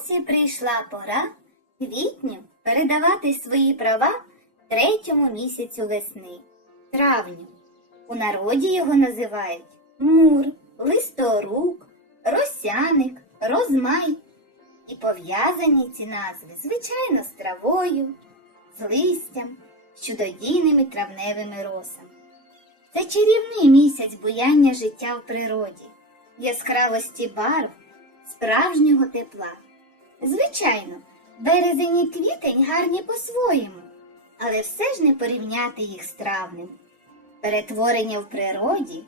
Ось і прийшла пора квітню передавати свої права третьому місяцю весни травню. У народі його називають мур, листорук, росяник, розмай. І пов'язані ці назви, звичайно, з травою, з листям, з чудодійними травневими росами. Це чарівний місяць буяння життя в природі, яскравості барв, справжнього тепла. Звичайно, березень і квітень гарні по-своєму, але все ж не порівняти їх з травнем. Перетворення в природі,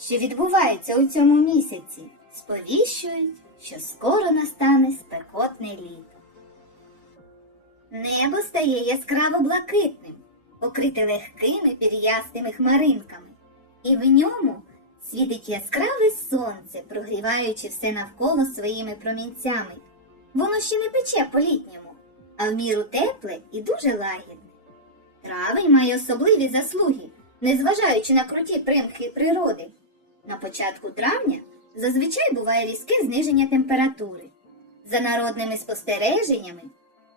що відбувається у цьому місяці, сповіщують, що скоро настане спекотне літо. Небо стає яскраво блакитним, покрите легкими пір'ястими хмаринками, і в ньому світить яскраве сонце, прогріваючи все навколо своїми промінцями. Воно ще не пече по-літньому, а в міру тепле і дуже лагідне. Травень має особливі заслуги, незважаючи на круті примхи природи. На початку травня зазвичай буває різке зниження температури. За народними спостереженнями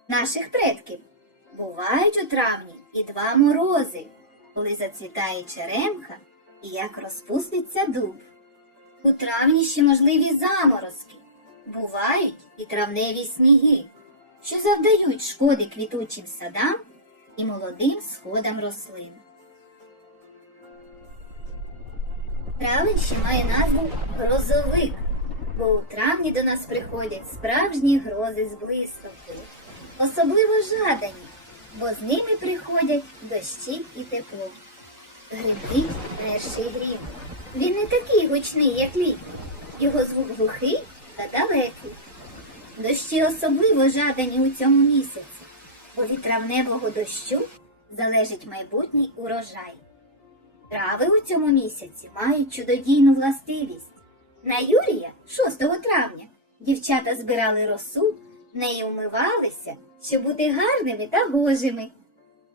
наших предків бувають у травні і два морози, коли зацвітає черемха і як розпуститься дуб. У травні ще можливі заморозки, бувають і травневі сніги, що завдають шкоди квітучим садам і молодим сходам рослин. Травень ще має назву грозовик, бо у травні до нас приходять справжні грози з блискавкою, особливо жадані, бо з ними приходять дощі і тепло. Гримить перший грім. Він не такий гучний, як літній. Його звук глухий та далекий. Дощі особливо жадані у цьому місяці, бо від травневого дощу залежить майбутній урожай. Трави у цьому місяці мають чудодійну властивість. На Юрія, 6 травня, дівчата збирали росу, нею вмивалися, щоб бути гарними та гожими.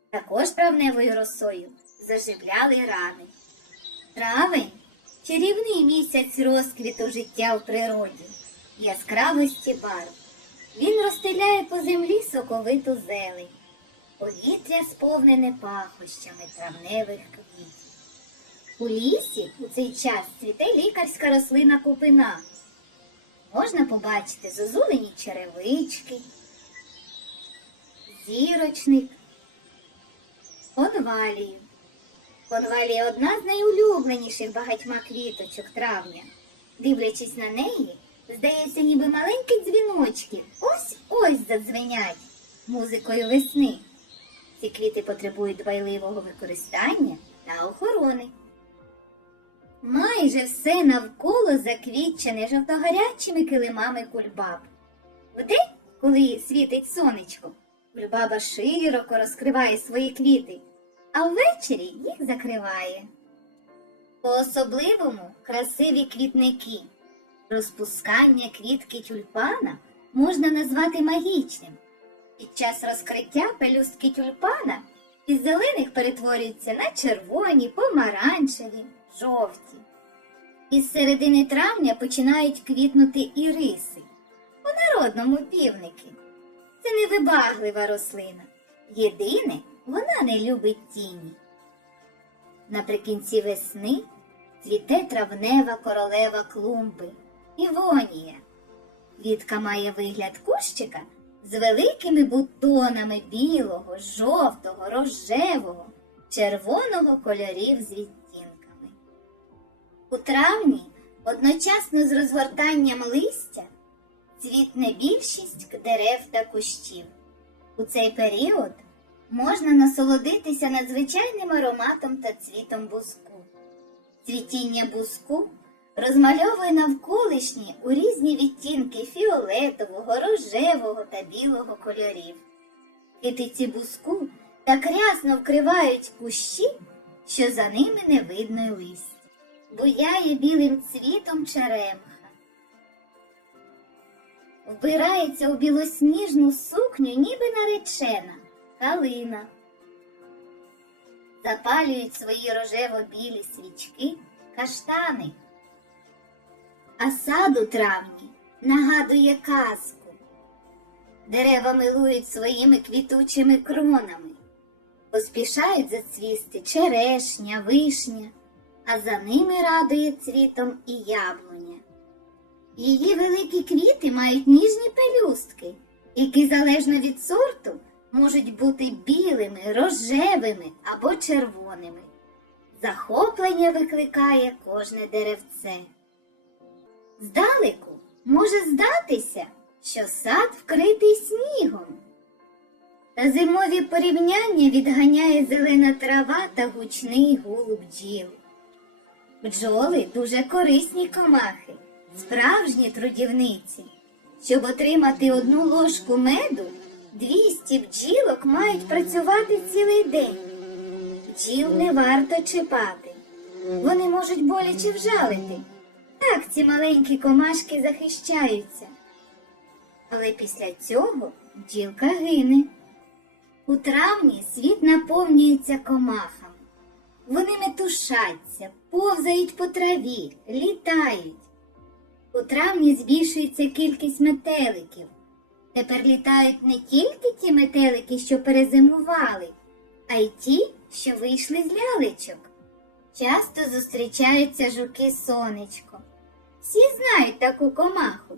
Також травневою росою заживляли рани. Травень чарівний місяць розквіту життя в природі, яскравості барв. Він розстеляє по землі соковиту зелень, повітря сповнене пахощами травневих квітів. У лісі у цей час цвіте лікарська рослина купина. Можна побачити зозулені черевички, зірочник, конвалію. Конвалія одна з найулюбленіших багатьма квіточок травня. Дивлячись на неї, здається, ніби маленькі дзвіночки ось ось задзвенять музикою весни. Ці квіти потребують дбайливого використання та охорони. Майже все навколо заквітчене жовтогарячими килимами кульбаб. Вдень, коли світить сонечко, кульбаба широко розкриває свої квіти, а ввечері їх закриває. По-особливому красиві квітники. Розпускання квітки тюльпана можна назвати магічним. Під час розкриття пелюстки тюльпана із зелених перетворюються на червоні, помаранчеві, жовті. Із середини травня починають квітнути іриси. У народному півники. Це невибаглива рослина. Єдине, вона не любить тіні. Наприкінці весни цвіте травнева королева клумби Івонія. Квітка має вигляд кущика з великими бутонами білого, жовтого, рожевого, червоного кольорів з відтінками. У травні, одночасно з розгортанням листя, цвітне більшість дерев та кущів. У цей період можна насолодитися надзвичайним ароматом та цвітом буску. Цвітіння буску розмальовує навколишні у різні відтінки фіолетового, рожевого та білого кольорів. Китиці буску так рясно вкривають кущі, що за ними не видно й листя. Буяє білим цвітом черемха. Вбирається у білосніжну сукню, ніби наречена, калина. Запалюють свої рожево-білі свічки каштани. А сад у травні нагадує казку, Дерева милують своїми квітучими кронами. Поспішають зацвісти черешня, вишня, а за ними радує цвітом і яблуня. Її великі квіти мають ніжні пелюстки, які залежно від сорту можуть бути білими, рожевими або червоними. Захоплення викликає кожне деревце. Здалеку може здатися, що сад вкритий снігом. Та зимові порівняння відганяє зелена трава та гучний гул бджіл. Бджоли дуже корисні комахи, справжні трудівниці. Щоб отримати одну ложку меду, 200 бджілок мають працювати цілий день. Бджіл не варто чіпати. Вони можуть боляче вжалити. Так ці маленькі комашки захищаються. Але після цього бджілка гине. У травні світ наповнюється комахами. Вони метушаться, повзають по траві, літають. У травні збільшується кількість метеликів. Тепер літають не тільки ті метелики, що перезимували, а й ті, що вийшли з лялечок. Часто зустрічаються жуки сонечко. Всі знають таку комаху.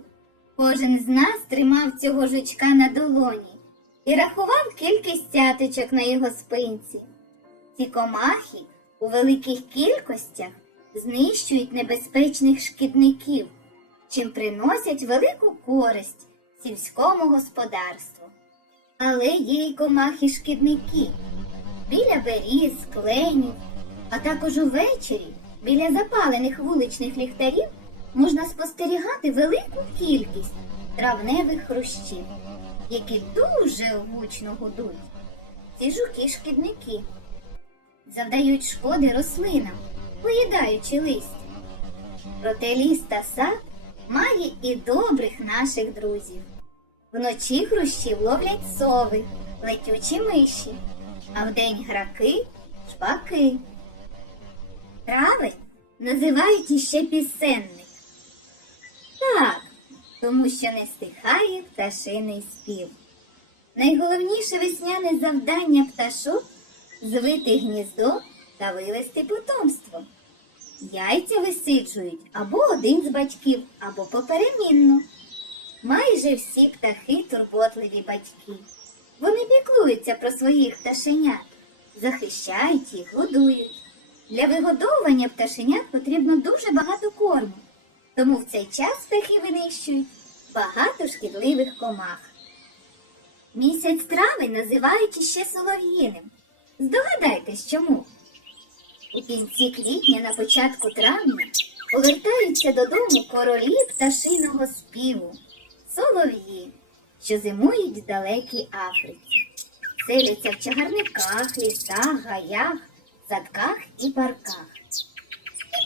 Кожен з нас тримав цього жучка на долоні і рахував кількість цяточок на його спинці. Ці комахи у великих кількостях знищують небезпечних шкідників, чим приносять велику користь сільському господарству. Але є й комахи-шкідники біля беріз, кленів, а також увечері біля запалених вуличних ліхтарів можна спостерігати велику кількість травневих хрущів, які дуже гучно гудуть. Ці жуки-шкідники завдають шкоди рослинам, поїдаючи листя. Проте ліс та сад має і добрих наших друзів. Вночі хрущів ловлять сови, летючі миші, а вдень граки, шпаки. Травень називають іще пісенник. Так, тому що не стихає пташиний спів. Найголовніше весняне завдання пташок звити гніздо та вивести потомство. Яйця висиджують або один з батьків, або поперемінно. Майже всі птахи турботливі батьки. Вони піклуються про своїх пташенят, захищають їх, годують. Для вигодовування пташенят потрібно дуже багато корму, тому в цей час птахи винищують багато шкідливих комах. Місяць травень називають іще солов'їним. Здогадайтесь чому? У кінці квітня на початку травня повертаються додому королі пташиного співу, солов'ї, що зимують в далекій Африці, селяться в чагарниках, лісах, гаях, садках і парках.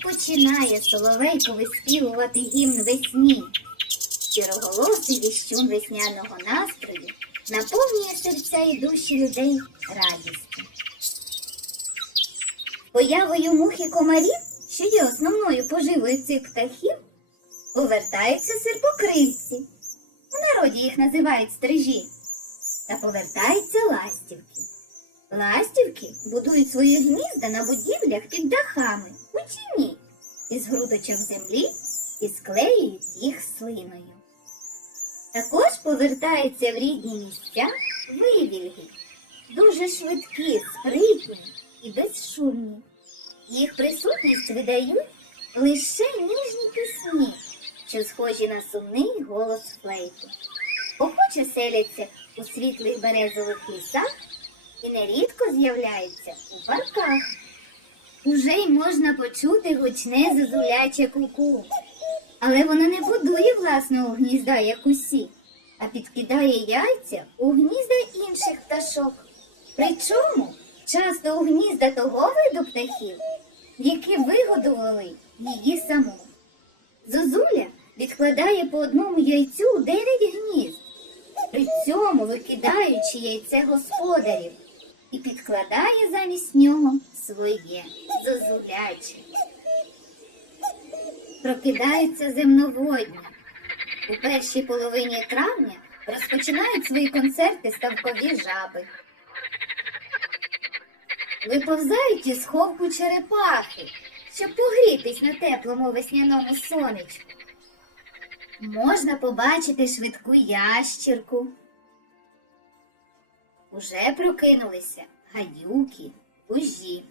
І починає соловейко виспівувати гімн весні. Щироголосий віщун весняного настрою наповнює серця і душі людей радістю. Появою мухи комарів, що є основною поживою цих птахів, повертаються серпокривці. В народі їх називають стрижі. Та повертаються ластівки. Ластівки будують свої гнізда на будівлях під дахами у тіні із грудочок землі і склеюють їх слиною. Також повертаються в рідні місця вивільги, дуже швидкі, спритні і безшумні. Їх присутність видають лише ніжні пісні, що схожі на сумний голос флейти. Охоче селяться у світлих березових лісах і нерідко з'являються у парках. Уже й можна почути гучне зозуляче куку. Але вона не будує власного гнізда, як усі, а підкидає яйця у гнізда інших пташок. Причому часто у гнізда того виду птахів, які вигодували її саму. Зозуля відкладає по одному яйцю дев'ять гнізд, при цьому викидаючи яйце господарів і підкладає замість нього своє зозуляче. Прокидаються земноводні. У першій половині травня розпочинають свої концерти ставкові жаби. Виповзають із ховку черепахи, щоб погрітись на теплому весняному сонечку. Можна побачити швидку ящірку. Уже прокинулися гадюки, ужі.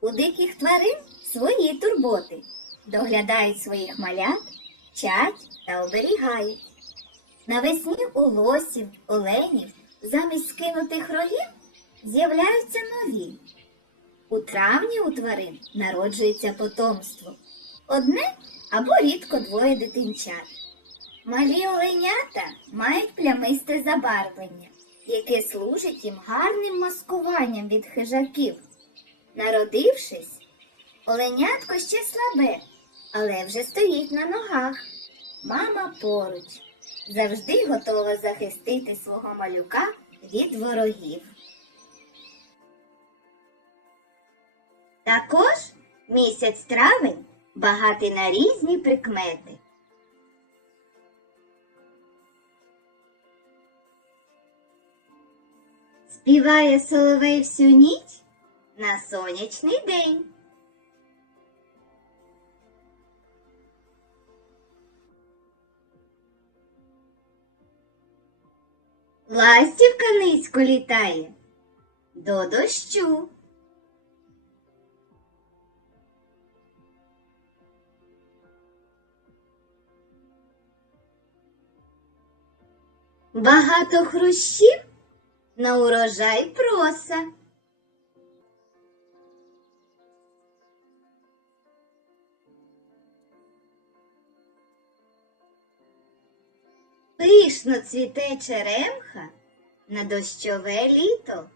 У диких тварин свої турботи, доглядають своїх малят, чать та оберігають. Навесні у лосів, оленів замість скинутих рогів з'являються нові. У травні у тварин народжується потомство. Одне або рідко двоє дитинчат. Малі оленята мають плямисте забарвлення, яке служить їм гарним маскуванням від хижаків. Народившись, оленятко ще слабе, але вже стоїть на ногах. Мама поруч, завжди готова захистити свого малюка від ворогів. Також місяць травень багатий на різні прикмети. Співає соловей всю ніч на сонячний день. Ластівка низько літає до дощу. Багато хрущів на урожай проса. Пишно цвіте черемха на дощове літо.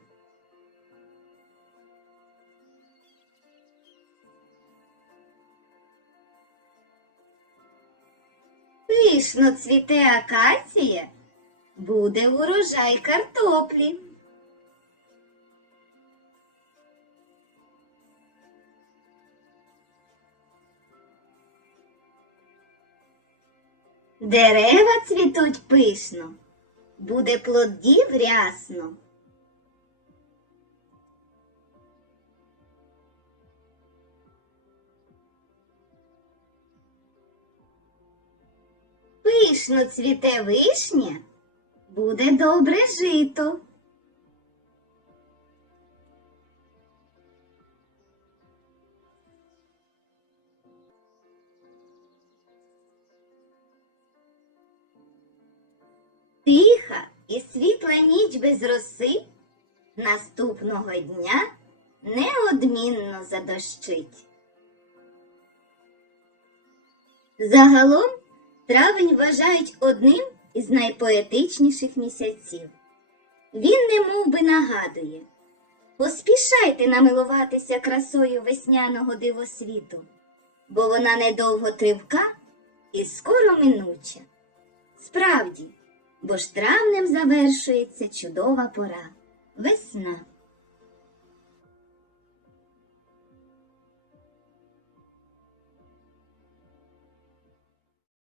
Пишно цвіте акація, буде урожай картоплі. Дерева цвітуть пишно, буде плодів рясно. Пишно цвіте вишня, буде добре жито. Тиха і світла ніч без роси наступного дня неодмінно задощить. Загалом травень вважають одним із найпоетичніших місяців. Він немов би нагадує поспішайте намилуватися красою весняного дивосвіту, бо вона недовго тривка і скоро минуча. Справді, бо ж травнем завершується чудова пора весна.